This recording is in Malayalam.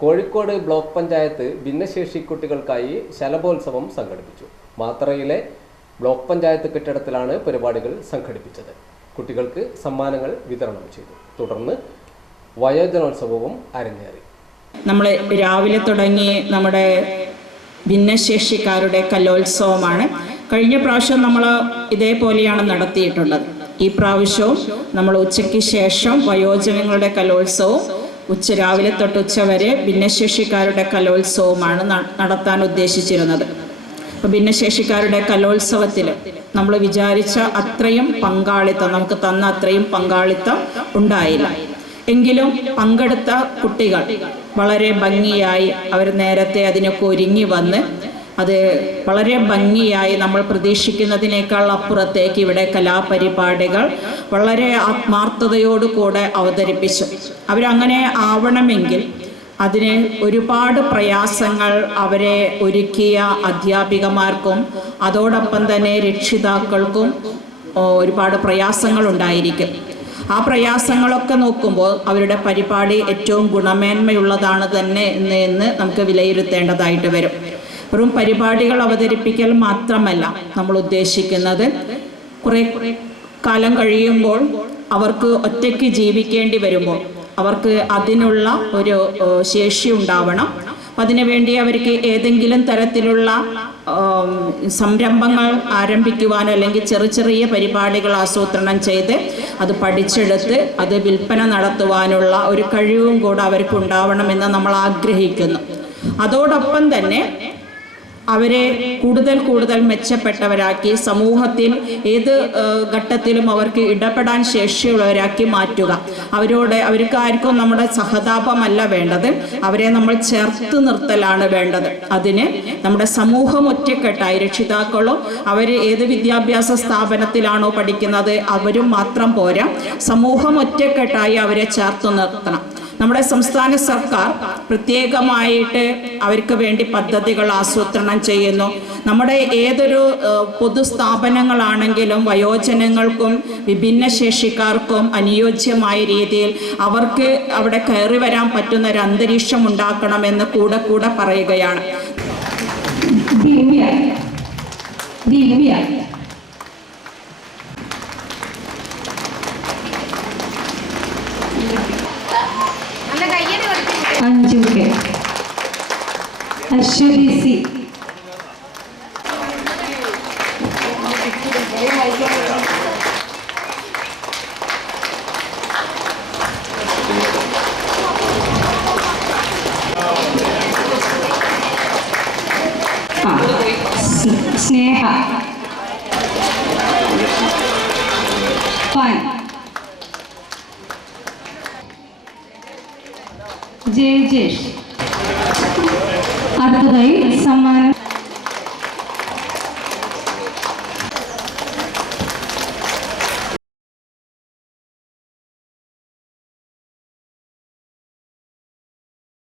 കോഴിക്കോട് ബ്ലോക്ക് പഞ്ചായത്ത് ഭിന്നശേഷി കുട്ടികൾക്കായി ശലഭോത്സവം സംഘടിപ്പിച്ചു. മാത്രയിലെ ബ്ലോക്ക് പഞ്ചായത്ത് കെട്ടിടത്തിലാണ് പരിപാടികൾ സംഘടിപ്പിച്ചത്. കുട്ടികൾക്ക് സമ്മാനങ്ങൾ വിതരണം ചെയ്തു. തുടർന്ന് വയോജനോത്സവവും അരങ്ങേറി. നമ്മൾ രാവിലെ തുടങ്ങി നമ്മുടെ ഭിന്നശേഷിക്കാരുടെ കലോത്സവമാണ്. കഴിഞ്ഞ പ്രാവശ്യം നമ്മൾ ഇതേപോലെയാണ് നടത്തിയിട്ടുള്ളത്. ഈ പ്രാവശ്യവും നമ്മൾ ഉച്ചയ്ക്ക് ശേഷം വയോജനങ്ങളുടെ കലോത്സവവും ഉച്ച രാവിലെ തൊട്ട് ഉച്ചവരെ ഭിന്നശേഷിക്കാരുടെ കലോത്സവമാണ് നടത്താൻ ഉദ്ദേശിച്ചിരുന്നത്. അപ്പോൾ ഭിന്നശേഷിക്കാരുടെ കലോത്സവത്തിൽ നമ്മൾ വിചാരിച്ച അത്രയും പങ്കാളിത്തം നമുക്ക് തന്ന അത്രയും പങ്കാളിത്തം ഉണ്ടായില്ല. എങ്കിലും പങ്കെടുത്ത കുട്ടികൾ വളരെ ഭംഗിയായി അവർ നേരത്തെ അതിനൊക്കെ ഒരുങ്ങി വന്ന് അത് വളരെ ഭംഗിയായി നമ്മൾ പ്രതീക്ഷിക്കുന്നതിനേക്കാൾ അപ്പുറത്തേക്ക് ഇവിടെ കലാപരിപാടികൾ വളരെ ആത്മാർത്ഥതയോടുകൂടെ അവതരിപ്പിച്ചു. അവരങ്ങനെ ആവണമെങ്കിൽ അതിന് ഒരുപാട് പ്രയാസങ്ങൾ അവരെ ഒരുക്കിയ അധ്യാപികമാർക്കും അതോടൊപ്പം തന്നെ രക്ഷിതാക്കൾക്കും ഒരുപാട് പ്രയാസങ്ങൾ ഉണ്ടായിരിക്കും ആ പ്രയാസങ്ങളൊക്കെ നോക്കുമ്പോൾ അവരുടെ പരിപാടി ഏറ്റവും ഗുണമേന്മയുള്ളതാണ് തന്നെ എന്ന് നമുക്ക് വിലയിരുത്തേണ്ടതായിട്ട് വരും. വെറും പരിപാടികൾ അവതരിപ്പിക്കൽ മാത്രമല്ല നമ്മൾ ഉദ്ദേശിക്കുന്നത്. കുറേ കാലം കഴിയുമ്പോൾ അവർക്ക് ഒറ്റയ്ക്ക് ജീവിക്കേണ്ടി വരുമ്പോൾ അവർക്ക് അതിനുള്ള ഒരു ശേഷി ഉണ്ടാവണം. അതിനുവേണ്ടി അവർക്ക് ഏതെങ്കിലും തരത്തിലുള്ള സംരംഭങ്ങൾ ആരംഭിക്കുവാനോ അല്ലെങ്കിൽ ചെറിയ ചെറിയ പരിപാടികൾ ആസൂത്രണം ചെയ്ത് അത് പഠിച്ചെടുത്ത് അത് വിൽപ്പന നടത്തുവാനുള്ള ഒരു കഴിവും കൂടെ അവർക്ക് ഉണ്ടാവണമെന്ന് നമ്മൾ ആഗ്രഹിക്കുന്നു. അതോടൊപ്പം തന്നെ അവരെ കൂടുതൽ കൂടുതൽ മെച്ചപ്പെട്ടവരാക്കി സമൂഹത്തിൽ ഏത് ഘട്ടത്തിലും അവർക്ക് ഇടപെടാൻ ശേഷിയുള്ളവരാക്കി മാറ്റുക. അവരോട് അവർക്ക് നമ്മുടെ സഹതാപമല്ല വേണ്ടത്. അവരെ നമ്മൾ ചേർത്ത് നിർത്തലാണ് വേണ്ടത്. അതിന് നമ്മുടെ സമൂഹം ഒറ്റക്കെട്ടായി. രക്ഷിതാക്കളും അവർ ഏത് വിദ്യാഭ്യാസ സ്ഥാപനത്തിലാണോ പഠിക്കുന്നത് അവരും മാത്രം പോരാ. സമൂഹം ഒറ്റക്കെട്ടായി അവരെ ചേർത്ത് നിർത്തണം. നമ്മുടെ സംസ്ഥാന സർക്കാർ പ്രത്യേകമായിട്ട് അവർക്ക് വേണ്ടി പദ്ധതികൾ ആസൂത്രണം ചെയ്യുന്നു. നമ്മുടെ ഏതൊരു പൊതുസ്ഥാപനങ്ങളാണെങ്കിലും വയോജനങ്ങൾക്കും വിഭിന്നശേഷിക്കാർക്കും അനുയോജ്യമായ രീതിയിൽ അവർക്ക് അവിടെ കയറി വരാൻ പറ്റുന്ന ഒരു അന്തരീക്ഷം ഉണ്ടാക്കണമെന്ന് കൂടെ കൂടെ പറയുകയാണ്. ദിവ്യ. ദിവ്യ. അഞ്ചു കെ അശ്വതി സി ആ, സ്- സ്നേഹ ഫൈൻ ജയജേഷ് അടുത്തതായി സമ്മാനം